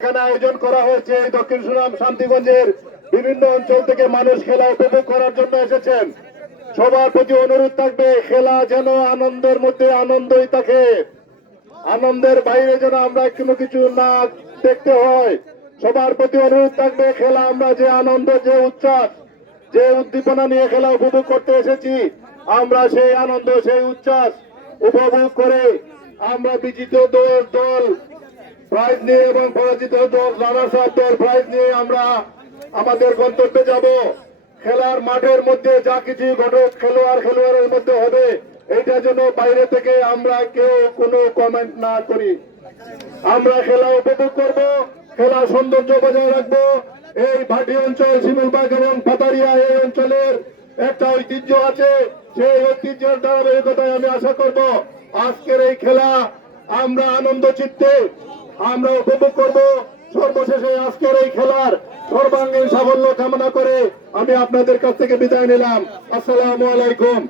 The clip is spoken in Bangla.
এখানে আয়োজন করা হয়েছে দক্ষিণ সুনাম শান্তিগঞ্জের বিভিন্ন অঞ্চল থেকে মানুষ খেলা উপভোগ করার জন্য এসেছেন। সবার প্রতি অনুরোধ থাকবে খেলা যেন আনন্দের মধ্যে আনন্দই থাকে, আনন্দের বাইরে যেন আমরা কোনো কিছু না দেখতে হয়। সবার প্রতি অনুরোধ থাকবে খেলা আমরা যে আনন্দ, যে উচ্ছ্বাস, যে উদ্দীপনা নিয়ে খেলা উপভোগ করতে এসেছি, আমরা সেই আনন্দ, সেই উচ্ছ্বাস উপভোগ করে আমরা বিজিত দল প্রাইজ নিয়ে এবং পরাজিত দল রানার্স আপ দল প্রাইজ নিয়ে আমরা আমাদের গন্তব্যে যাব। খেলার মাঠের মধ্যে যা কিছু ঘটক খেলোয়াড়ের মধ্যে হবে, এটা যেন বাইরে থেকে আমরা কেউ কোনো কমেন্ট না করি। আমরা খেলা উপভোগ করব, খেলার সৌন্দর্য বজায় রাখবো। এই ভাটি অঞ্চল, শিমুলবাগ এবং পাতারিয়া এই অঞ্চলের একটা ঐতিহ্য আছে, সেই ঐতিহ্যের ধারাবাহিকতায় আমি আশা করব আজকের এই খেলা আমরা আনন্দ চিত্তে আমরা উপভোগ করব। সর্বশেষে আজকের এই খেলার সর্বাঙ্গীন সাফল্য কামনা করে আমি আপনাদের কাছ থেকে বিদায় নিলাম। আসসালামু আলাইকুম।